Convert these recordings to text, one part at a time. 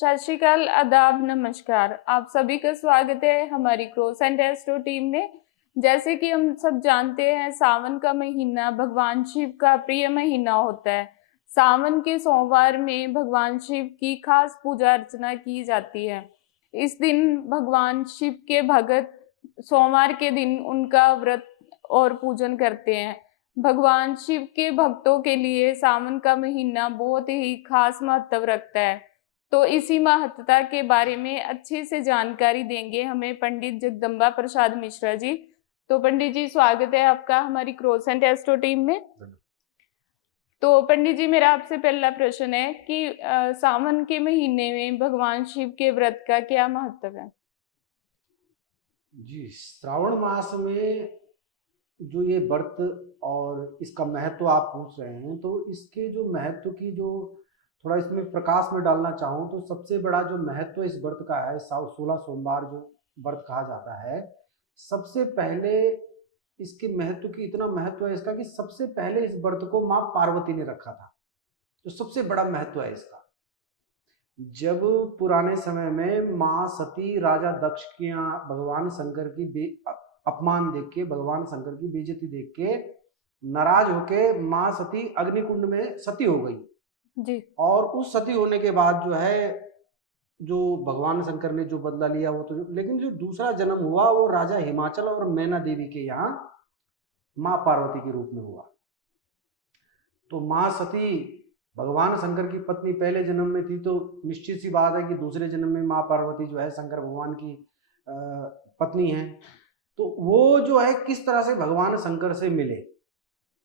सत श्री अकाल, आदाब, नमस्कार। आप सभी का स्वागत है हमारी क्रॉस एंड एस्ट्रो टीम में। जैसे कि हम सब जानते हैं, सावन का महीना भगवान शिव का प्रिय महीना होता है। सावन के सोमवार में भगवान शिव की खास पूजा अर्चना की जाती है। इस दिन भगवान शिव के भक्त सोमवार के दिन उनका व्रत और पूजन करते हैं। भगवान शिव के भक्तों के लिए सावन का महीना बहुत ही खास महत्व रखता है। तो इसी महत्वता के बारे में अच्छे से जानकारी देंगे हमें पंडित जगदम्बा प्रसाद मिश्रा जी। तो पंडित जी, स्वागत है आपका हमारी क्रॉस एंड एस्ट्रो टीम में। तो पंडित जी, मेरा आपसे पहला प्रश्न है कि सावन के महीने में भगवान शिव के व्रत का क्या महत्व है? जी, श्रावण मास में जो ये व्रत और इसका महत्व आप पूछ रहे हैं, तो इसके जो महत्व की जो थोड़ा इसमें प्रकाश में डालना चाहूँ तो सबसे बड़ा जो महत्व इस व्रत का है, 16 सोमवार जो व्रत कहा जाता है, सबसे पहले इसके महत्व की इतना महत्व है इसका कि सबसे पहले इस व्रत को माँ पार्वती ने रखा था। तो सबसे बड़ा महत्व है इसका। जब पुराने समय में माँ सती राजा दक्ष के यहाँ भगवान शंकर की अपमान देख के, भगवान शंकर की बेइज्जती देख के नाराज होके माँ सती अग्निकुंड में सती हो गई जी। और उस सती होने के बाद जो है, जो भगवान शंकर ने जो बदला लिया वो तो, लेकिन जो दूसरा जन्म हुआ वो राजा हिमाचल और मैना देवी के यहाँ माँ पार्वती के रूप में हुआ। तो माँ सती भगवान शंकर की पत्नी पहले जन्म में थी, तो निश्चित सी बात है कि दूसरे जन्म में माँ पार्वती जो है शंकर भगवान की पत्नी है। तो वो जो है किस तरह से भगवान शंकर से मिले,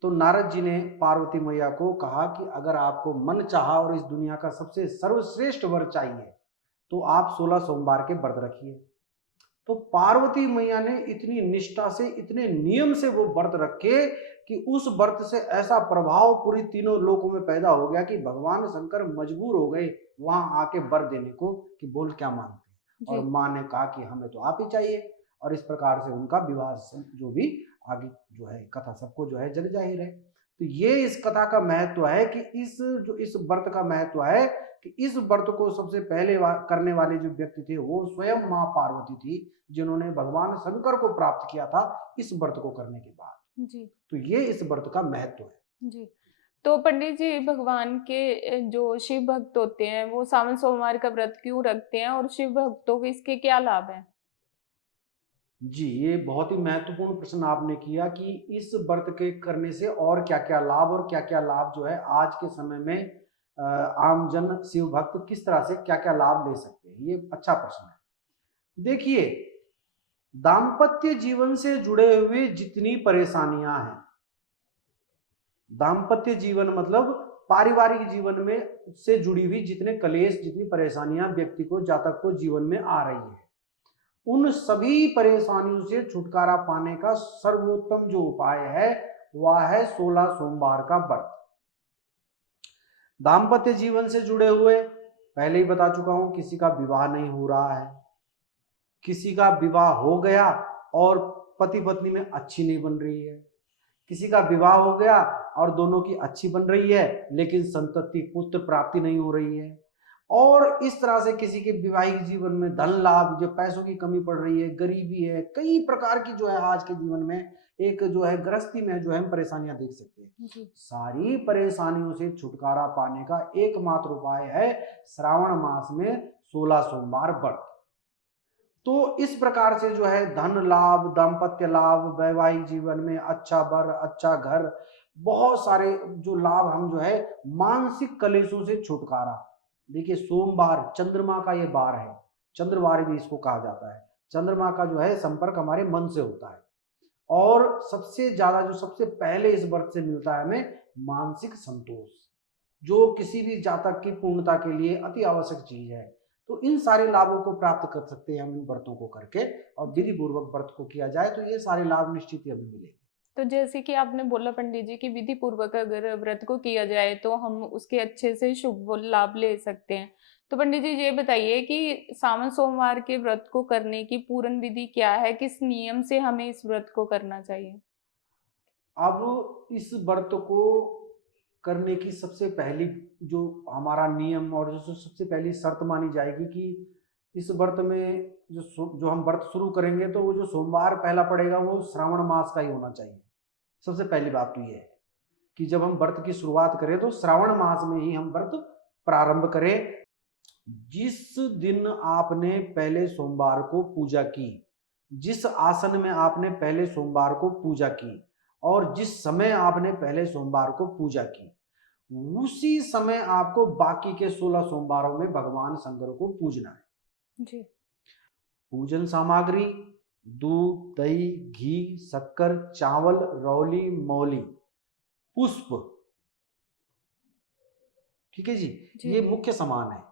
तो नारद जी ने पार्वती मैया को कहा कि अगर आपको मन चाहा और इस दुनिया का सबसे सर्वश्रेष्ठ वर चाहिए तो आप 16 सोमवार के व्रत रखिए। तो पार्वती मैया ने इतनी निष्ठा से, इतने नियम से वो व्रत रखे कि उस व्रत से ऐसा प्रभाव पूरी तीनों लोकों में पैदा हो गया कि भगवान शंकर मजबूर हो गए वहां आके वर देने को कि बोल क्या मांगते हैं। और माँ ने कहा कि हमें तो आप ही चाहिए, और इस प्रकार से उनका विवाह जो भी आगे जो है कथा सबको जो है जग जाहिर है। तो ये इस कथा का महत्व है कि इस व्रत का महत्व है कि इस व्रत को सबसे पहले करने वाले जो व्यक्ति थे वो स्वयं माँ पार्वती थी, जिन्होंने भगवान शंकर को प्राप्त किया था इस व्रत को करने के बाद। जी। तो ये इस व्रत का महत्व है। जी। तो पंडित जी, भगवान के जो शिव भक्त होते हैं वो सावन सोमवार का व्रत क्यों रखते हैं और शिव भक्तों को इसके क्या लाभ हैं? जी, ये बहुत ही महत्वपूर्ण प्रश्न आपने किया कि इस व्रत के करने से और क्या-क्या लाभ, और क्या-क्या लाभ जो है आज के समय में आम जन शिव भक्त किस तरह से क्या-क्या लाभ ले सकते हैं, ये अच्छा प्रश्न है। देखिए, दाम्पत्य जीवन से जुड़े हुए जितनी परेशानियां हैं, दाम्पत्य जीवन मतलब पारिवारिक जीवन में से जुड़ी हुई जितने कलेश, जितनी परेशानियां व्यक्ति को, जातक को जीवन में आ रही है, उन सभी परेशानियों से छुटकारा पाने का सर्वोत्तम जो उपाय है वह है 16 सोमवार का व्रत। दाम्पत्य जीवन से जुड़े हुए, पहले ही बता चुका हूं, किसी का विवाह नहीं हो रहा है, किसी का विवाह हो गया और पति पत्नी में अच्छी नहीं बन रही है, किसी का विवाह हो गया और दोनों की अच्छी बन रही है लेकिन संतति पुत्र प्राप्ति नहीं हो रही है, और इस तरह से किसी के वैवाहिक जीवन में धन लाभ, जो पैसों की कमी पड़ रही है, गरीबी है, कई प्रकार की जो है आज के जीवन में एक जो है गृहस्थी में जो है हम परेशानियां देख सकते हैं। सारी परेशानियों से छुटकारा पाने का एकमात्र उपाय है श्रावण मास में 16 सोमवार व्रत। तो इस प्रकार से जो है धन लाभ, दाम्पत्य लाभ, वैवाहिक जीवन में अच्छा वर, अच्छा घर, बहुत सारे जो लाभ, हम जो है मानसिक कलेशों से छुटकारा। देखिए, सोमवार चंद्रमा का ये वार है, चंद्रवार भी इसको कहा जाता है। चंद्रमा का जो है संपर्क हमारे मन से होता है, और सबसे ज्यादा जो सबसे पहले इस व्रत से मिलता है हमें मानसिक संतोष, जो किसी भी जातक की पूर्णता के लिए अति आवश्यक चीज है। तो इन सारे लाभों को प्राप्त कर सकते हैं हम इन व्रतों को करके, और विधि पूर्वक व्रत को किया जाए तो ये सारे लाभ निश्चित ही हमें मिलेंगे। तो जैसे कि आपने बोला पंडित जी कि विधि पूर्वक अगर व्रत को किया जाए तो हम उसके अच्छे से शुभ लाभ ले सकते हैं। तो पंडित जी, ये बताइए कि सावन सोमवार के व्रत को करने की पूर्ण विधि क्या है? किस नियम से हमें इस व्रत को करना चाहिए? अब इस व्रत को करने की सबसे पहली जो हमारा नियम और जो सबसे पहली शर्त मानी जाएगी कि इस व्रत में जो हम व्रत शुरू करेंगे तो वो जो सोमवार पहला पड़ेगा वो श्रावण मास का ही होना चाहिए। सबसे पहली बात तो ये है कि जब हम व्रत की शुरुआत करें तो श्रावण मास में ही हम व्रत प्रारंभ करें। जिस दिन आपने पहले सोमवार को पूजा की, जिस आसन में आपने पहले सोमवार को पूजा की और जिस समय आपने पहले सोमवार को पूजा की, उसी समय आपको बाकी के 16 सोमवारों में भगवान शंकर को पूजना है। जी। पूजन सामग्री: दूध, दही, घी, शक्कर, चावल, रौली, मौली, पुष्प। ठीक है जी, जी। ये मुख्य सामान है।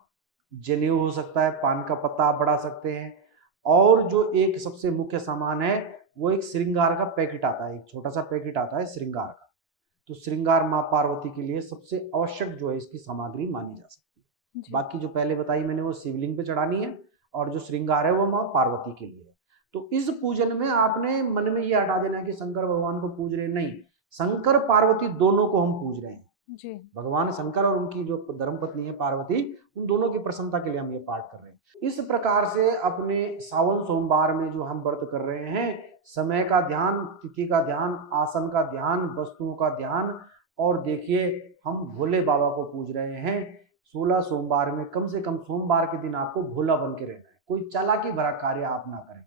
जनेऊ हो सकता है, पान का पत्ता आप बढ़ा सकते हैं, और जो एक सबसे मुख्य सामान है वो एक श्रृंगार का पैकेट आता है, एक छोटा सा पैकेट आता है श्रृंगार का। तो श्रृंगार माँ पार्वती के लिए सबसे आवश्यक जो है इसकी सामग्री मानी जा सकती है। जी। बाकी जो पहले बताई मैंने वो शिवलिंग पे चढ़ानी है, और जो श्रृंगार है वो माँ पार्वती के लिए है। तो इस पूजन में आपने मन में ये हटा देना है कि शंकर भगवान को पूज रहे, नहीं, शंकर पार्वती दोनों को हम पूज रहे हैं। जी। भगवान शंकर और उनकी जो धर्मपत्नी है पार्वती, उन दोनों की प्रसन्नता के लिए हम ये पाठ कर रहे हैं। इस प्रकार से अपने सावन सोमवार में जो हम व्रत कर रहे हैं, समय का ध्यान, तिथि का ध्यान, आसन का ध्यान, वस्तुओं का ध्यान, और देखिए हम भोले बाबा को पूज रहे हैं। 16 सोमवार में कम से कम सोमवार के दिन आपको भोला बन के रहना है, कोई चालाकी भरा कार्य आप ना करें।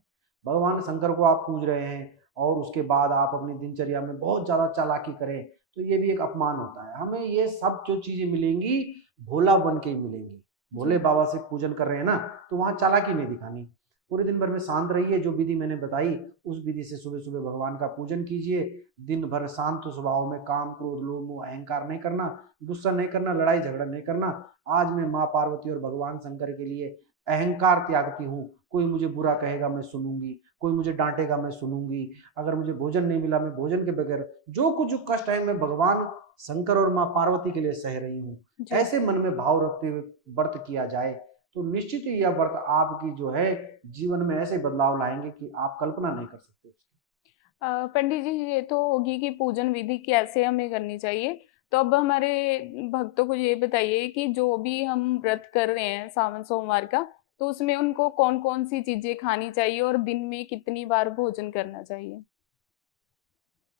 भगवान शंकर को आप पूज रहे हैं और उसके बाद आप अपनी दिनचर्या में बहुत ज्यादा चालाकी करें तो ये भी एक अपमान होता है। हमें ये सब जो चीजें मिलेंगी भोला बन के ही मिलेंगी। भोले बाबा से पूजन कर रहे हैं ना, तो वहां चालाकी नहीं दिखानी। पूरे दिन भर में शांत रहिए, जो विधि मैंने बताई उस विधि से सुबह सुबह भगवान का पूजन कीजिए। दिन भर शांत स्वभाव में, काम क्रोध लोभ मोह अहंकार नहीं करना, गुस्सा नहीं करना, लड़ाई झगड़ा नहीं करना। आज मैं माँ पार्वती और भगवान शंकर के लिए अहंकार त्यागती हूँ। कोई मुझे बुरा कहेगा मैं सुनूंगी, कोई मुझे डांटेगा मैं सुनूंगी, अगर मुझे भोजन नहीं मिला मैं भोजन के बगैर जो कुछ कष्ट है मैं भगवान शंकर और माँ पार्वती के लिए सह रही हूँ। ऐसे मन में भाव रखते हुए व्रत किया जाए तो निश्चित ही यह व्रत आपकी जो है जीवन में ऐसे बदलाव लाएंगे कि आप कल्पना नहीं कर सकते उसकी। पंडित जी, ये तो होगी कि पूजन विधि कैसे हमें करनी चाहिए। तो अब हमारे भक्तों को ये बताइए कि जो भी हम व्रत कर रहे हैं सावन सोमवार का, तो उसमें उनको कौन कौन सी चीजें खानी चाहिए और दिन में कितनी बार भोजन करना चाहिए?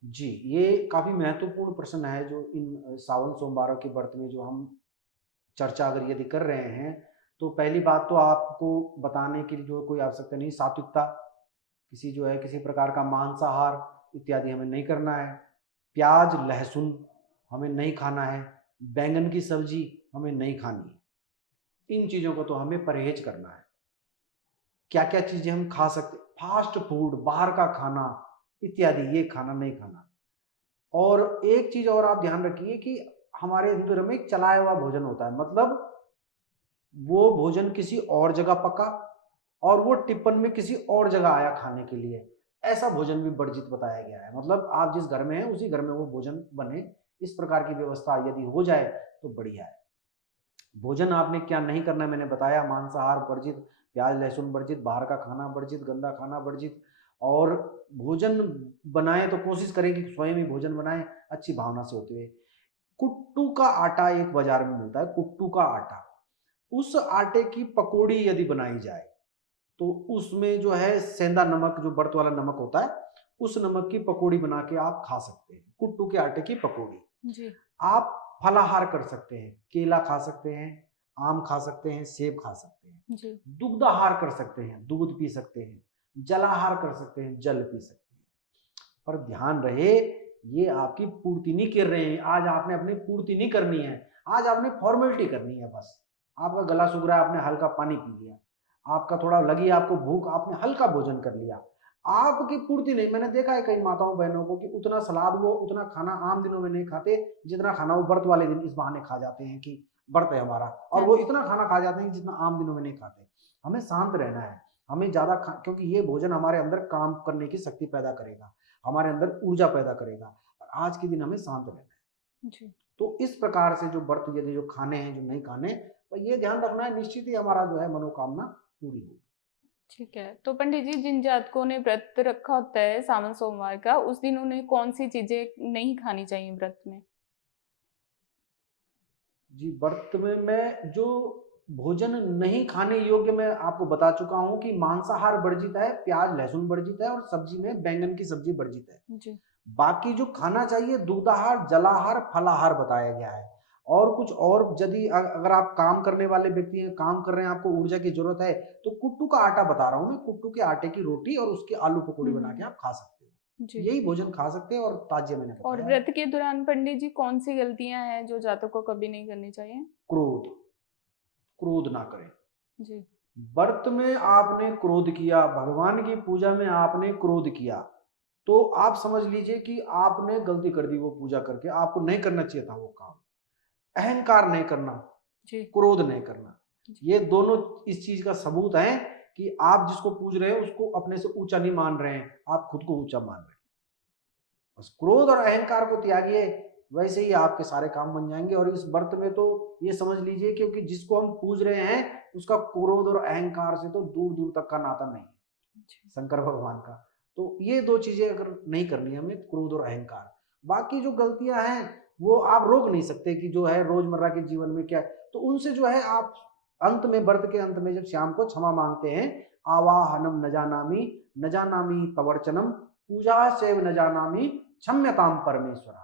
जी, ये काफी महत्वपूर्ण प्रश्न है जो इन सावन सोमवारों के व्रत में जो हम चर्चा अगर यदि कर रहे हैं। तो पहली बात तो आपको बताने की जो कोई आवश्यकता नहीं, सात्विकता, किसी जो है किसी प्रकार का मांसाहार इत्यादि हमें नहीं करना है। प्याज लहसुन हमें नहीं खाना है। बैंगन की सब्जी हमें नहीं खानी है। इन चीज़ों को तो हमें परहेज करना है। क्या क्या चीज़ें हम खा सकते, फास्ट फूड, बाहर का खाना इत्यादि, ये खाना नहीं खाना। और एक चीज़ और आप ध्यान रखिए कि हमारे हिंदू धर्म में एक चलाया हुआ भोजन होता है, मतलब वो भोजन किसी और जगह पका और वो टिफिन में किसी और जगह आया खाने के लिए, ऐसा भोजन भी वर्जित बताया गया है। मतलब आप जिस घर में हैं उसी घर में वो भोजन बने, इस प्रकार की व्यवस्था यदि हो जाए तो बढ़िया है। भोजन आपने क्या नहीं करना मैंने बताया, मांसाहार वर्जित, प्याज लहसुन वर्जित, बाहर का खाना वर्जित, गंदा खाना वर्जित। और भोजन बनाएं तो कोशिश करें कि स्वयं ही भोजन बनाएं अच्छी भावना से होते हुए। कुट्टू का आटा एक बाजार में मिलता है, कुट्टू का आटा, उस आटे की पकौड़ी यदि बनाई जाए तो उसमें जो है सेंधा नमक, जो व्रत वाला नमक होता है, उस नमक की पकौड़ी बना के आप खा सकते हैं, कुट्टू के आटे की पकौड़ी। जी। आप फलाहार कर सकते हैं, केला खा सकते हैं, आम खा सकते हैं, सेब खा सकते हैं। जी। दुग्धाहार कर सकते हैं, दूध पी सकते हैं। जलाहार कर सकते हैं, जल पी सकते हैं। पर ध्यान रहे ये आपकी पूर्ति नहीं कर रहे हैं। आज आपने अपनी पूर्ति नहीं करनी है, आज आपने फॉर्मेलिटी करनी है बस। आपका गला सूख रहा है, आपने हल्का पानी पी लिया, आपका थोड़ा लगी आपको भूख, आपने हल्का भोजन कर लिया, आपकी पूर्ति नहीं। मैंने देखा है कई माताओं बहनों को कि उतना सलाद, वो उतना खाना आम दिनों में नहीं खाते जितना खाना वो व्रत वाले दिन इस बहाने खा जाते हैं कि व्रत है हमारा, और वो इतना खाना खा जाते हैं जितना आम दिनों में नहीं खाते। हमें शांत रहना है, हमें ज्यादा क्योंकि ये भोजन हमारे अंदर काम करने की शक्ति पैदा करेगा, हमारे अंदर ऊर्जा पैदा करेगा, और आज के दिन हमें शांत रहना है। जी। तो इस प्रकार से जो व्रत यदि जो खाने हैं जो नहीं खाने, तो ये ध्यान रखना है, निश्चित ही हमारा जो है मनोकामना पूरी होगी। ठीक है। तो पंडित जी, जिन जातकों ने व्रत रखा होता है सावन सोमवार का, उस दिन उन्हें कौन सी चीजें नहीं खानी चाहिए व्रत में? जी, व्रत में मैं जो भोजन नहीं खाने योग्य मैं आपको बता चुका हूँ कि मांसाहार वर्जित है, प्याज लहसुन वर्जित है और सब्जी में बैंगन की सब्जी वर्जित है। जी। बाकी जो खाना चाहिए दूधाहार, जलाहार, फलाहार बताया गया है। और कुछ और यदि अगर आप काम करने वाले व्यक्ति हैं, काम कर रहे हैं, आपको ऊर्जा की ज़रूरत है, तो कुट्टू का आटा बता रहा हूँ मैं, कुट्टू के आटे की रोटी और उसकी आलू पकौड़ी बना के हुँ, आप खा सकते हो। जी। यही भोजन खा सकते हैं और ताज़्य मैंने और बताया है। व्रत के दौरान पंडित जी कौन-सी गलतियाँ हैं जो जातक को कभी नहीं करनी चाहिए? क्रोध, क्रोध ना करें। जी। व्रत में आपने क्रोध किया, भगवान की पूजा में आपने क्रोध किया, तो आप समझ लीजिए कि आपने गलती कर दी वो पूजा करके, आपको नहीं करना चाहिए था वो काम। अहंकार नहीं करना, जी। क्रोध नहीं करना। जी। ये दोनों इस चीज़ का सबूत है कि आप जिसको पूज रहे हैं उसको अपने से ऊँचा नहीं मान रहे हैं, आप खुद को ऊँचा मान रहे हैं। बस क्रोध और अहंकार को त्यागिए, वैसे ही आपके सारे काम बन जाएँगे और इस व्रत में तो ये समझ लीजिए क्योंकि जिसको हम पूज रहे हैं, उसका क्रोध और अहंकार से तो दूर-दूर तक का नाता नहीं है, जी। शंकर भगवान का। तो ये 2 चीज़ें अगर नहीं करनी है हमें, क्रोध और अहंकार। बाकी जो गलतियाँ हैं, वो आप रोक नहीं सकते कि जो है रोज़मर्रा के जीवन में क्या तो उनसे जो है आप अंत में व्रत के अंत में जब शाम को क्षमा माँगते हैं, आवाहनम न जानामि तवर्चनम पूजाश्चैव न जानामि क्षम्यताम परमेश्वरा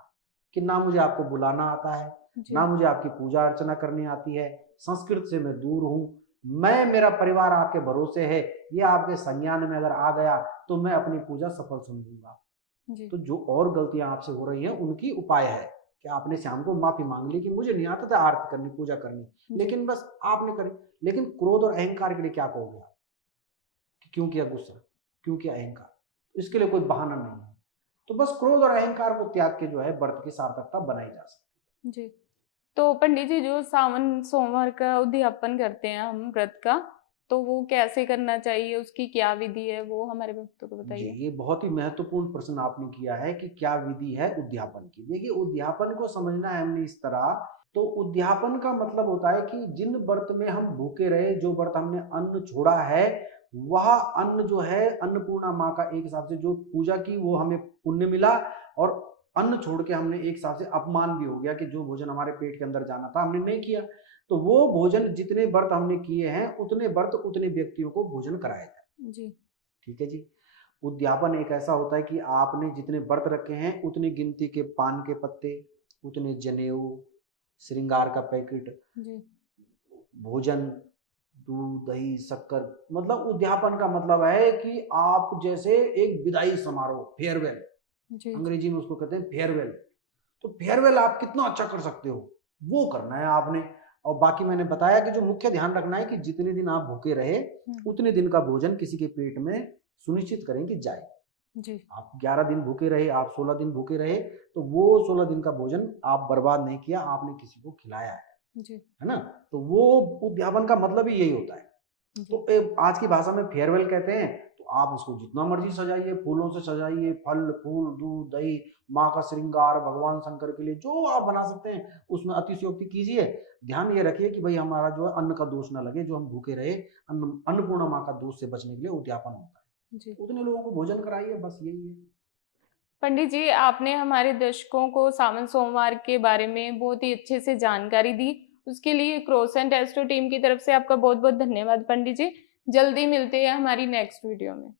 कि ना मुझे आपको बुलाना आता है, जी। ना मुझे आपकी पूजा अर्चना करनी आती है, संस्कृत से मैं दूर हूँ, मैं मेरा परिवार आपके भरोसे है, ये आपके संज्ञान में अगर आ गया तो मैं अपनी पूजा सफल समझूंगा। जी। तो जो और गलतियां आपसे हो रही हैं उनकी उपाय है कि आपने शाम को माफी मांग ली कि मुझे नहीं आता था आरती करनी पूजा करनी, जी। लेकिन बस आपने करी। लेकिन क्रोध और अहंकार के लिए क्या कहोगे आप कि क्यों किया गुस्सा, क्यों किया अहंकार, इसके लिए कोई बहाना नहीं है। तो बस क्रोध और अहंकार को त्याग के जो है व्रत की सार्थकता बनाई जा सकती जी। तो पंडित जी जो सावन सोमवार का उद्यापन करते हैं हम व्रत का, तो वो कैसे करना चाहिए? उसकी क्या विधि है? वो हमारे भक्तों को है। जी, बताइए। ये बहुत ही महत्वपूर्ण प्रश्न आपने किया है कि क्या विधि है उद्यापन की। देखिए उद्यापन को समझना है हमने इस तरह, तो उद्यापन का मतलब होता है कि जिन व्रत में हम भूखे रहे, जो व्रत हमने अन्न छोड़ा है, वह अन्न जो है अन्नपूर्णा माँ का एक हिसाब से जो पूजा की वो हमें पुण्य मिला और अन्न छोड़ के हमने एक हिसाब से अपमान भी हो गया कि जो भोजन हमारे पेट के अंदर जाना था हमने नहीं किया। तो वो भोजन जितने व्रत हमने किए हैं उतने व्रत उतने व्यक्तियों को भोजन कराया जाए। जी। ठीक है जी। उद्यापन एक ऐसा होता है कि आपने जितने व्रत रखे हैं उतनी गिनती के पान के पत्ते, उतने जनेऊ, श्रृंगार का पैकेट, जी। भोजन, दूध, दही, शक्कर, मतलब उद्यापन का मतलब है कि आप जैसे एक विदाई समारोह, फेयरवेल, जी। जी। अंग्रेजी में उसको कहते हैं फेयरवेल। तो फेयरवेल आप कितना अच्छा कर सकते हो, वो करना है आपने। और बाकी मैंने बताया कि जो मुख्य ध्यान रखना है कि जितने दिन आप भूखे रहे, हुँ। उतने दिन का भोजन किसी के पेट में सुनिश्चित करें कि जाए। जी। आप 11 दिन भूखे रहे, आप 16 दिन भूखे रहे, तो वो 16 दिन का भोजन आप बर्बाद नहीं किया, आपने किसी को खिलाया जी। है ना? तो वो उद्यापन का मतलब ही यही होता है। जी। तो आज की भाषा में फेयरवेल कहते हैं, तो आप उसको जितना मर्ज़ी सजाइए, फूलों से सजाइए, फल-फूल, दूध, दही, माँ का श्रृंगार, भगवान शंकर के लिए जो आप बना सकते हैं, उसमें अतिशयोक्ति कीजिए। ध्यान ये रखिए कि भई हमारा जो है अन्न का दोष ना लगे, जो हम भूखे रहे, अन्नपूर्णा माँ का दोष से बचने के लिए उद्यापन होता है। जी। उतने लोगों को भोजन कराइए, बस यही है। पंडित जी, आपने हमारे दर्शकों को सावन सोमवार के बारे में बहुत ही अच्छे से जानकारी दी। उसके लिए क्रोसेंट एस्ट्रो टीम की तरफ से आपका बहुत-बहुत धन्यवाद पंडित जी। जल्दी मिलते हैं हमारी नेक्स्ट वीडियो में।